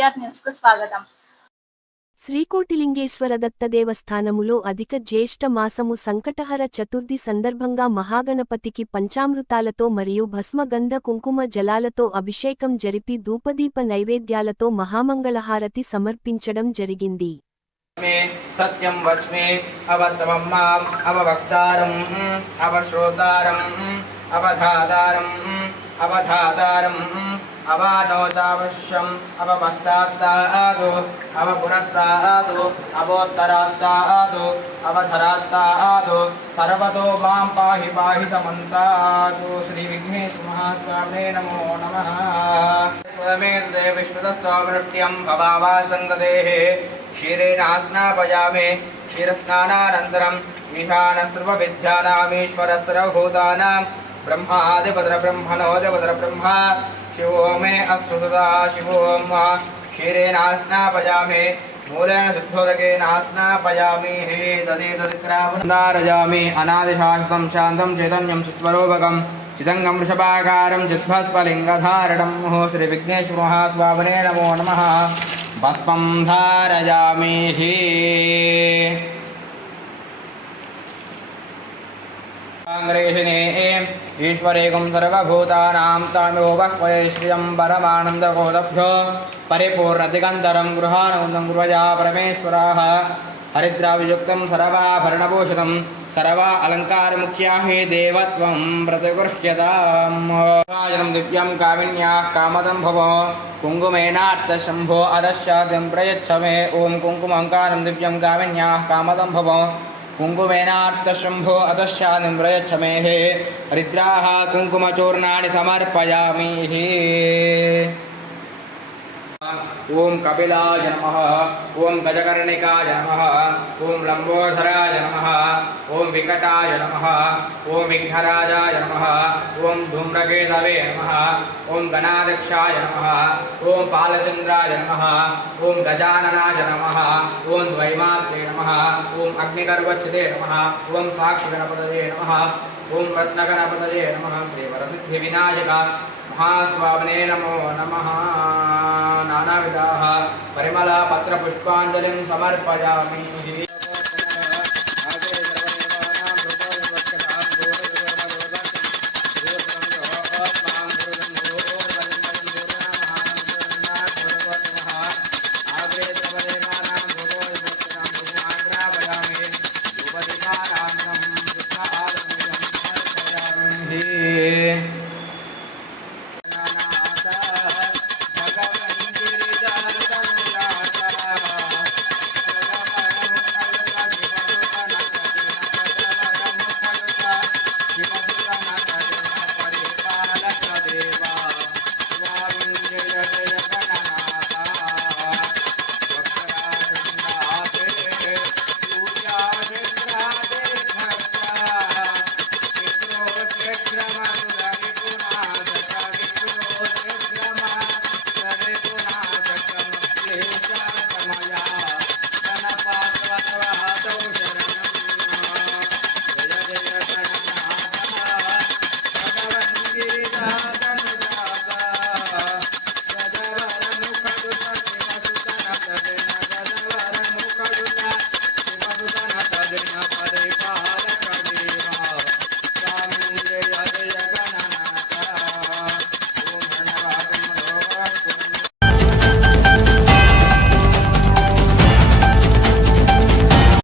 TR news కు స్వాగతం. శ్రీకోటిలింగేశ్వర దత్త దేవస్థానములో అధిక జ్యేష్ఠ మాసము సంకటహర చతుర్థి సందర్భంగా మహాగణపతికి పంచామృతాలతో మరియు భస్మగంధ కుంకుమ జలాలతో అభిషేకం జరిపి ధూపదీప నైవేద్యాలతో మహామంగళహారతి సమర్పించడం జరిగింది. సత్యం వస్మి అవత్తమం మాం అవవక్తారం అవశ్రోతారం అవధాతారం అవధాతారం అవానోచావశ్యం అవపశ్చాత్తాదు అవపురస్తాదు అవోత్తరాస్తాదు అవధరాస్తాదు సర్వతో మాం పాహి పాహి సమంతాదు. శ్రీ విఘ్నేశ్వర మహాస్వామినే నమో నమః. స్వమే విశ్వతస్వామృత్యం భవావాసంగదేః క్షీరేణ స్నాపయామి. క్షీరస్నానానంతరం ఈశాన సర్వవిద్యానామీశ్వర సర్వభూతానాం బ్రహ్మాదిపదర బ్రహ్మణోదిపదర బ్రహ్మ శివో మే అస్తు సదా శివో క్షీరేణ స్నాపయామి. మూలేన శుద్ధోదకేన స్నాపయామి. తదేతదిక్రావణారయామి. అనాదిశాశ్వతం శాంతం చైతన్యం చిత్వరూపకం చిదంగం వృషభాకారం చిద్భస్ఫలింగధారణం. శ్రీ విఘ్నేశ్వర మహాస్వామినే నమో నమః. భస్మం ధారయామి. ఈశ్వరేకం సర్వభూతానాం తామేవక్వైశ్రియం పరమానందకోదభ్యో పరిపూర్ణదిగంతరం గృహానందం గుర్వయా పరమేశ్వరాః. హరిద్రావియుక్తం సర్వాభరణభూషితం సర్వ అలంకారముఖ్యా హి దేవత్వం ప్రతిగృహ్యతాం. దివ్యం కామిన్యాః కామదం భవ కుంకుమేనార్తశంభో అదశ్చాద్యం ప్రయచ్చ మే. ఓం కుంకుమంకారం దివ్యం కామిన్యాః కామదం భవ కుంకుమేనార్తశంభో అదశ్చాద్యం ప్రయచ్చ మే. హరిద్రాః కుంకుమచూర్ణాని సమర్పయామి. ఓం కపిలాయ నమః. ఓం గజకర్ణికాయ నమః. ఓం లంబోదరాయ నమః. ఓం వికటాయ నమః. ఓం విఘ్నరాజాయ నమః. ఓం ధూమ్రకేతవే నమః. ఓం గణాధ్యక్షాయ నమః. ఓం బాలచంద్రాయ నమః. ఓం గజాననాయ నమః. ఓం ద్వైమాత్రే నమః. ఓం అగ్నిగర్వచ్ఛిదే నమః. ఓం సాక్షిగణపతయే నమః. ఓం రత్నగణపతయే నమః. శ్రీవరసిద్ధి వినాయక మహాస్వామినే నమో నమః. నానావిధాః పరిమళ పత్ర పుష్పాంజలిం సమర్పయామి.